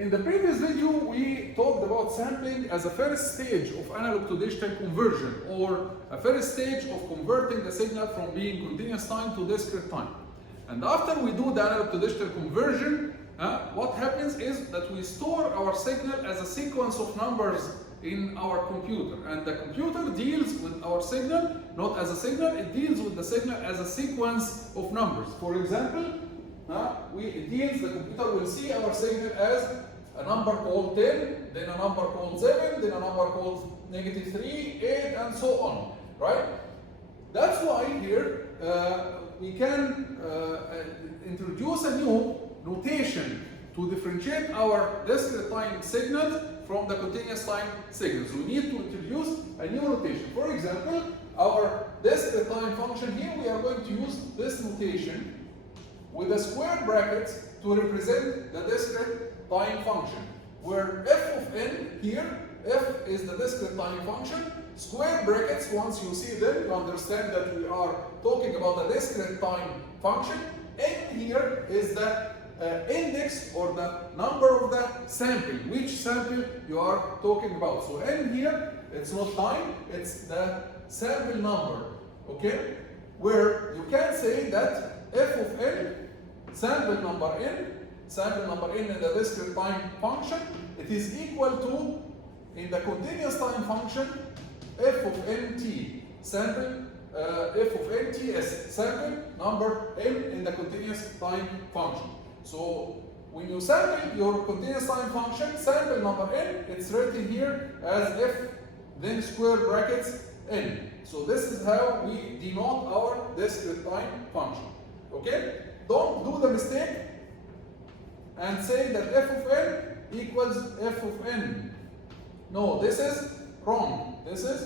In the previous video, we talked about sampling as a first stage of analog to digital conversion, or a first stage of converting the signal from being continuous time to discrete time. And after we do the analog to digital conversion, what happens is that we store our signal as a sequence of numbers in our computer. And the computer deals with our signal not as a signal, it deals with the signal as a sequence of numbers. For example, the computer will see our signal as a number called 10, then a number called 7, then a number called -3, 8, and so on, right? That's why here we can introduce a new notation to differentiate our discrete time signals from the continuous time signals. We need to introduce a new notation. For example, our discrete time function here, we are going to use this notation with a square brackets to represent the discrete time function, where f of n here, f is the discrete time function, square brackets, once you see them, you understand that we are talking about a discrete time function. N here is the index or the number of the sample, which sample you are talking about. So n here, it's not time, it's the sample number, okay? Where you can say that f of n, sample number n in the discrete time function, it is equal to, in the continuous time function, f of nt, sample, f of nts, sample number n in the continuous time function. So when you sample your continuous time function, sample number n, it's written here as f, then square brackets n. So this is how we denote our discrete time function, okay? Don't do the mistake and say that f of n equals f of n. No, this is wrong. This is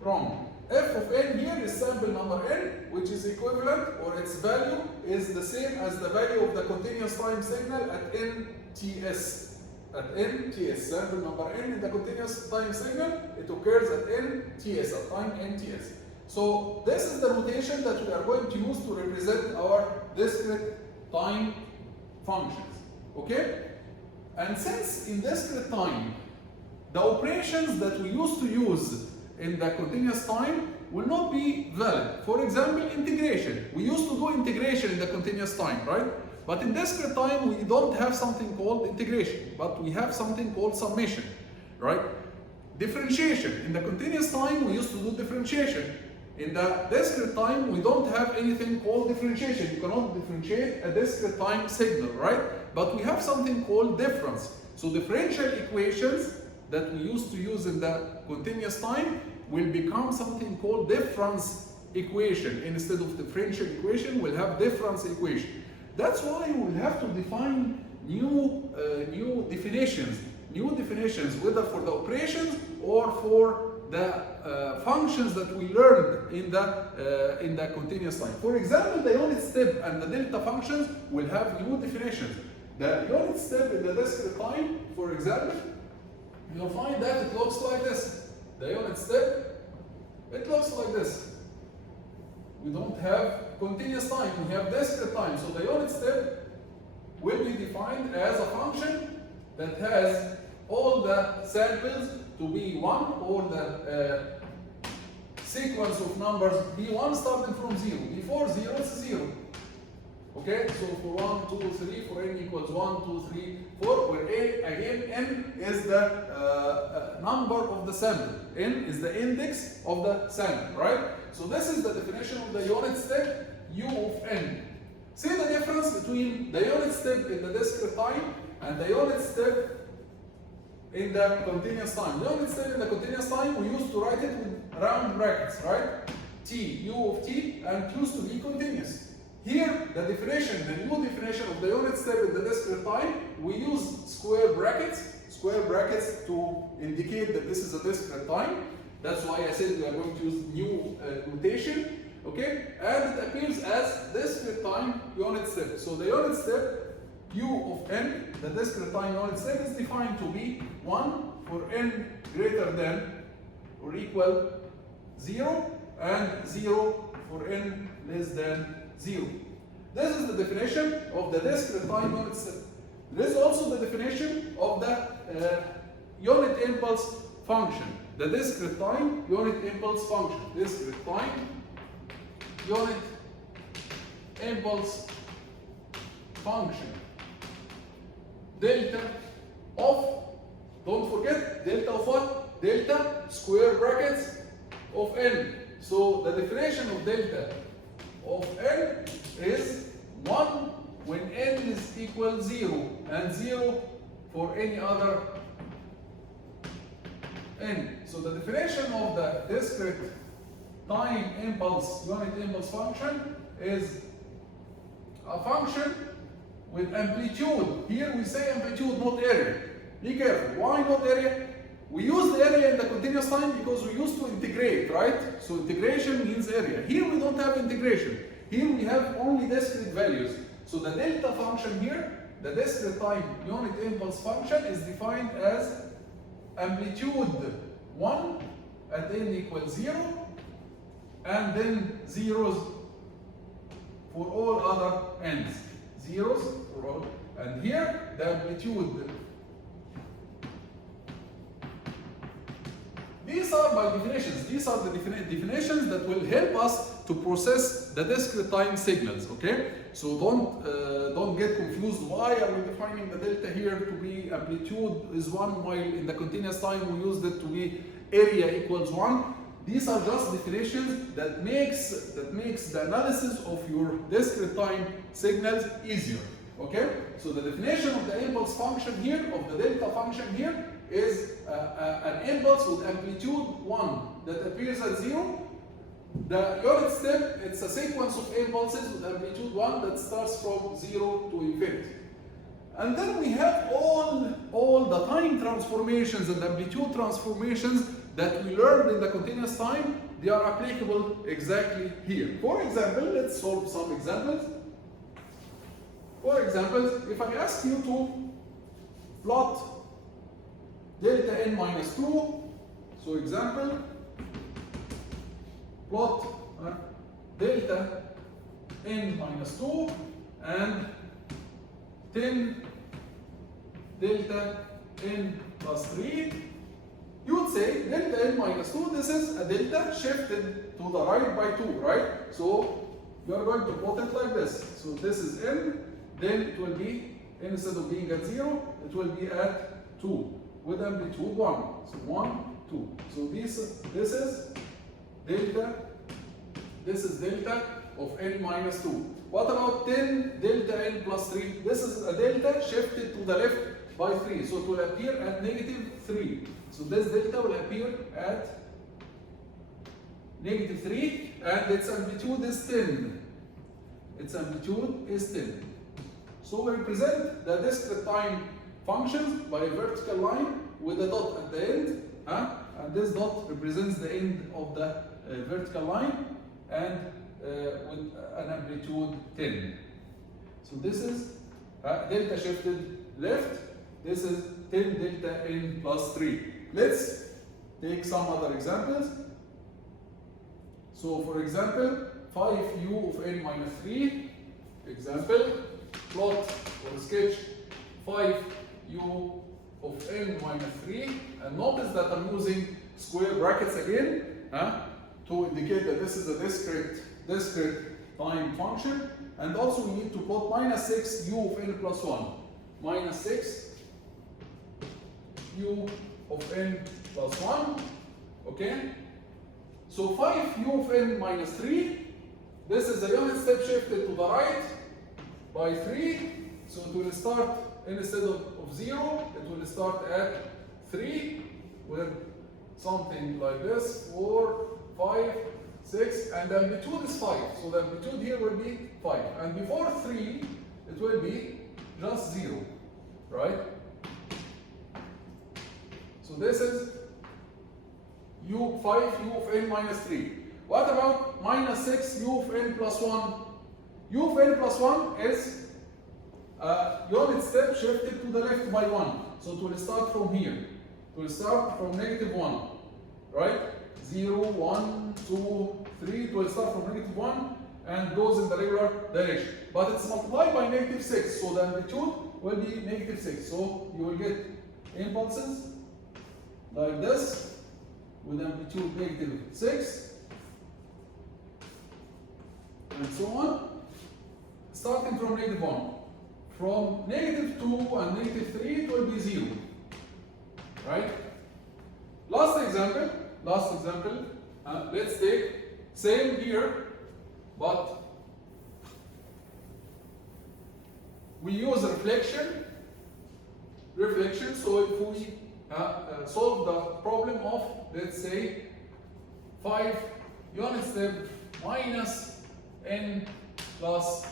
wrong. F of n here is sample number n, which is equivalent, or its value is the same as the value of the continuous time signal at nts. At nts, sample number n in the continuous time signal, it occurs at nts, at time nts. So this is the notation that we are going to use to represent our discrete time functions, okay? And since in discrete time, the operations that we used to use in the continuous time will not be valid. For example, integration. We used to do integration in the continuous time, right? But in discrete time, we don't have something called integration, but we have something called summation, right? Differentiation. In the continuous time, we used to do differentiation. In the discrete time, we don't have anything called differentiation. You cannot differentiate a discrete time signal, right? But we have something called difference. So differential equations that we used to use in the continuous time will become something called difference equation. Instead of differential equation, we'll have difference equation. That's why we'll have to define new definitions, whether for the operations or for the functions that we learned in the continuous time. For example, the unit step and the delta functions will have new definitions. The unit step in the discrete time, for example, you'll find that it looks like this. The unit step, it looks like this. We don't have continuous time, we have discrete time. So the unit step will be defined as a function that has all the samples to be 1, or the sequence of numbers be 1 starting from 0. Before 0, it's 0. Okay, so for 1, 2, 3, for n equals 1, 2, 3, 4, where a, again, n is the number of the sample. N is the index of the sample, right? So this is the definition of the unit step, u of n. See the difference between the unit step in the discrete time and the unit step in the continuous time. The unit step in the continuous time, we used to write it with round brackets, right? T, u of t, and it used to be continuous. Here, the definition, the new definition of the unit step in the discrete time, we use square brackets to indicate that this is a discrete time. That's why I said we are going to use new notation, okay? And it appears as discrete time unit step. So the unit step, u of n, the discrete time unit step, is defined to be 1 for n greater than or equal 0, and 0 for n less than 0. This is the definition of the discrete time unit step. There is also the definition of the unit impulse function, the discrete time unit impulse function. Discrete time unit impulse function. Delta of, don't forget, delta of what? Delta square brackets of n. So the definition of delta of n is 1 when n is equal 0 and 0 for any other n. So the definition of the discrete time impulse unit impulse function is a function with amplitude. Here we say amplitude, not area. Be careful. Why not area? We use the area in the continuous time because we used to integrate, right? So integration means area. Here we don't have integration. Here we have only discrete values. So the delta function here, the discrete time unit impulse function, is defined as amplitude 1 at n equals 0 and then zeros for all other n's. Zeros for all. And here the amplitude. These are by definitions. These are the definitions that will help us to process the discrete time signals. Okay, so don't get confused. Why are we defining the delta here to be amplitude is 1 while in the continuous time we used it to be area equals 1? These are just definitions that makes the analysis of your discrete time signals easier. Okay, so the definition of the impulse function here, of the delta function here, is an impulse with amplitude 1 that appears at 0. The unit step, it's a sequence of impulses with amplitude 1 that starts from 0 to infinity. And then we have all the time transformations and amplitude transformations that we learned in the continuous time. They are applicable exactly here. For example, let's solve some examples. For example, if I ask you to plot delta n minus 2, so example, plot delta n minus 2 and 10 delta n plus 3, you would say delta n minus 2, this is a delta shifted to the right by 2, right? So you are going to plot it like this. So this is n, then it will be, instead of being at 0, it will be at 2 with amplitude 1. So 1, 2. So this is delta of n minus 2. What about 10 delta n plus 3? This is a delta shifted to the left by 3. So it will appear at negative 3. So this delta will appear at negative 3 and its amplitude is 10. Its amplitude is 10. So we represent the discrete time functions by a vertical line with a dot at the end, and this dot represents the end of the vertical line and with an amplitude 10. So this is delta shifted left, this is 10 delta n plus 3. Let's take some other examples. So for example, 5u of n minus 3, example, plot or sketch 5u of n minus 3, and notice that I'm using square brackets again to indicate that this is a discrete time function. And also we need to plot minus 6u of n plus 1. Minus 6 u of n plus 1. Okay? So 5u of n minus 3, this is a unit step shifted to the right by 3. So it will start, instead of 0, it will start at 3 with something like this, 4, 5, 6, and the amplitude is 5. So the amplitude here will be 5. And before 3, it will be just 0, right? So this is 5u of n minus 3. What about minus 6u of n plus 1? u of n plus 1 is unit step shifted to the left by 1. So it will start from here. It will start from negative 1, right? 0, 1, 2, 3. It will start from negative 1 and goes in the regular direction. But it's multiplied by negative 6. So the amplitude will be negative 6. So you will get impulses like this with amplitude negative 6 and so on, starting from negative 1. From negative 2 and negative 3 it will be 0. Right? Last example, let's take same here, but we use reflection. So if we solve the problem of, let's say, 5 unit step minus n plus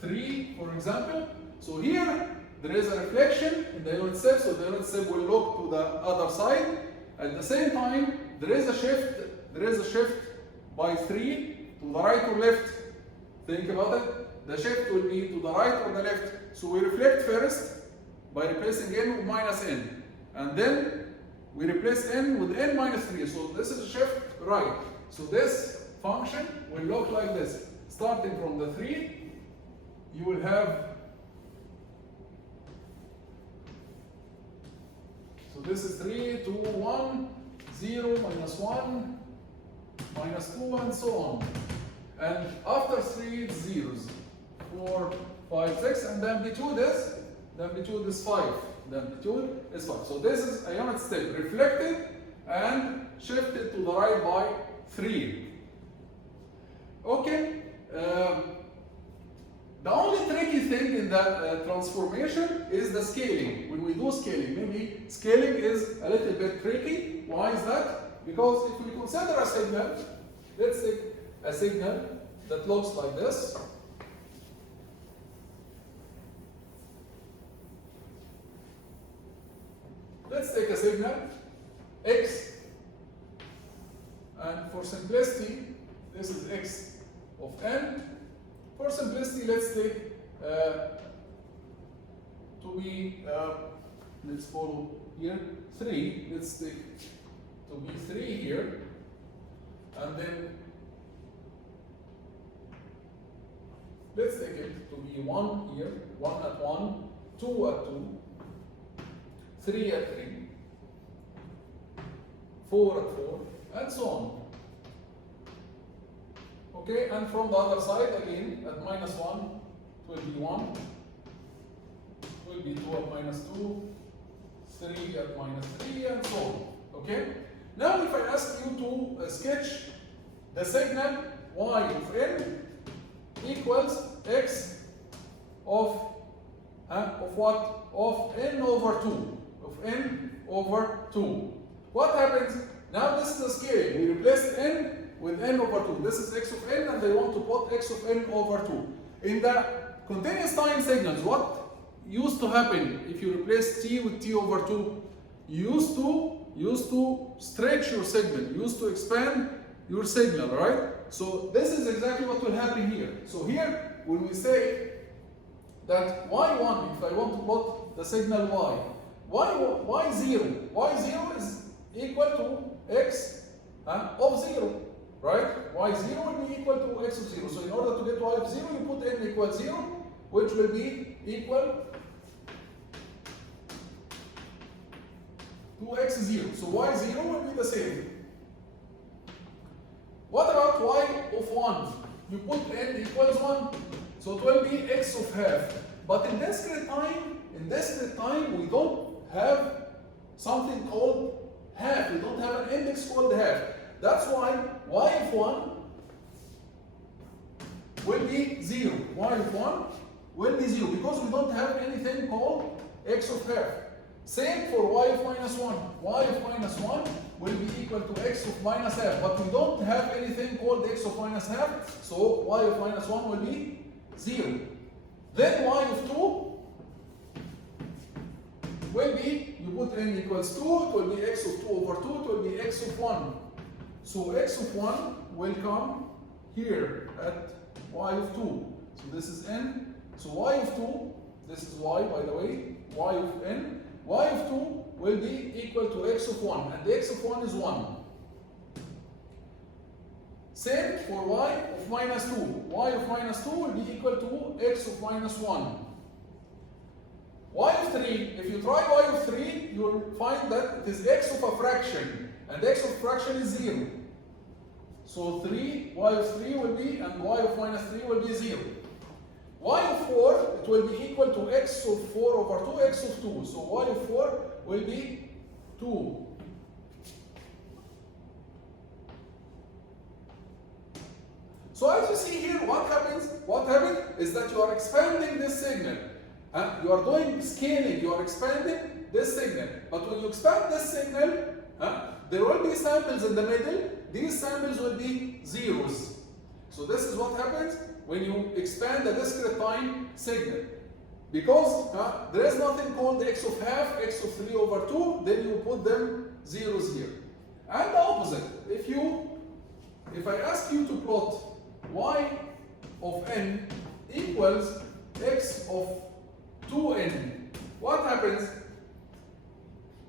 3, for example. So here there is a reflection in the unit step, so the unit step will look to the other side. At the same time, there is a shift by 3 to the right or left. Think about it. The shift will be to the right or the left. So we reflect first by replacing n with minus n. And then we replace n with n minus 3. So this is a shift right. So this function will look like this. Starting from the 3, you will have, so this is 3, 2, 1, 0, minus 1, minus 2, and so on. And after 3, it's zeros. 4, 5, 6, and the amplitude is 5. The amplitude is 5. So this is a unit step reflected and shifted to the right by 3. Okay. The only tricky thing in that transformation is the scaling. When we do scaling, maybe scaling is a little bit tricky. Why is that? Because if we consider a signal, let's take a signal that looks like this. Let's take a signal, x, and for simplicity, this is x of n. For simplicity, let's take let's follow here 3. Let's take to be 3 here, and then let's take it to be 1 here, 1 at 1, 2 at 2, 3 at 3, 4 at 4, and so on. Okay, and from the other side again at minus 1 it will be 1, it will be 2 at minus 2, 3 at minus 3, and so on. Okay? Now if I ask you to sketch the signal y of n equals x of what? Of n over 2. Of n over 2. What happens? Now this is the scale. We replaced n with n over 2. This is x of n, and they want to put x of n over 2. In the continuous time signals, what used to happen if you replace t with t over 2? You used to stretch your signal, you used to expand your signal, right? So this is exactly what will happen here. So here, when we say that y1, if I want to put the signal y0 is equal to x of 0. Right? y0 will be equal to x of 0. So in order to get y of 0, you put n equals 0, which will be equal to x 0. So y0 will be the same. What about y of 1? You put n equals 1. So it will be x of half. But in discrete time, we don't have something called half. We don't have an index called half. That's why y of 1 will be 0. Y of 1 will be 0 because we don't have anything called x of half. Same for y of minus 1. Y of minus 1 will be equal to x of minus half. But we don't have anything called x of minus half. So y of minus 1 will be 0. Then y of 2 will be, you put n equals 2, it will be x of 2 over 2, it will be x of 1. So x of 1 will come here at y of 2. So this is n. So y of 2, this is y by the way, y of n. Y of 2 will be equal to x of 1, and the x of 1 is 1. Same for y of minus 2. Y of minus 2 will be equal to x of minus 1. y of 3, if you try y of 3, you will find that it is x of a fraction, and x of fraction is 0. So 3, y of 3 will be, and y of minus 3 will be 0. Y of 4, it will be equal to x of 4 over 2, x of 2. So y of 4 will be 2. So as you see here, what happens? What happened is that you are expanding this signal. You are doing scaling, you are expanding this signal. But when you expand this signal, there will be samples in the middle. These samples will be zeros. So this is what happens when you expand the discrete time signal. Because there is nothing called x of half, x of 3 over 2, then you put them zeros here. And the opposite, if I ask you to plot y of n equals x of 2n, what happens?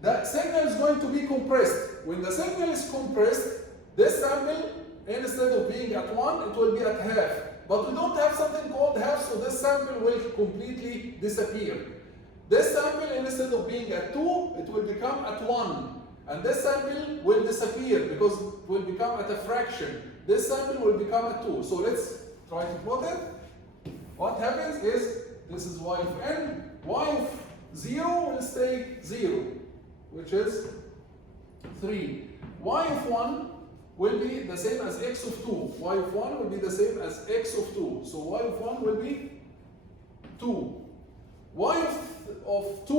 The signal is going to be compressed. When the signal is compressed, this sample, instead of being at 1, it will be at half. But we don't have something called half, so this sample will completely disappear. This sample, instead of being at 2, it will become at 1. And this sample will disappear because it will become at a fraction. This sample will become at 2. So let's try to plot it. What happens is, this is y of n, y of 0 will stay 0, which is 3. Y of 1 will be the same as x of 2. Y of 1 will be the same as x of 2. So y of 1 will be 2. Y of 2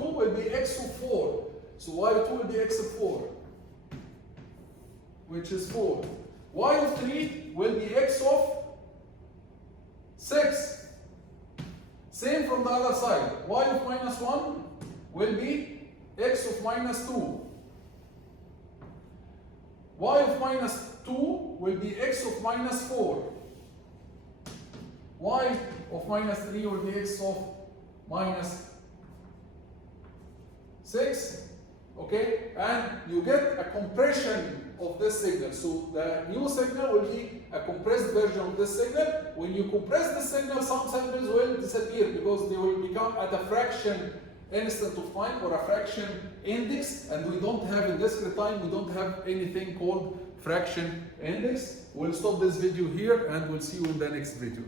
will be x of 4. So y of 2 will be x of 4, which is 4. Y of 3 will be x of 6. Same from the other side. Y of minus 1 will be x of minus 2. Y of minus 2 will be x of minus 4. Y of minus 3 will be x of minus 6. Okay? And you get a compression of this signal. So the new signal will be a compressed version of this signal. When you compress the signal, some samples will disappear because they will become at a fraction instant of time or a fraction index, and we don't have in discrete time, we don't have anything called fraction index. We'll stop this video here and we'll see you in the next video.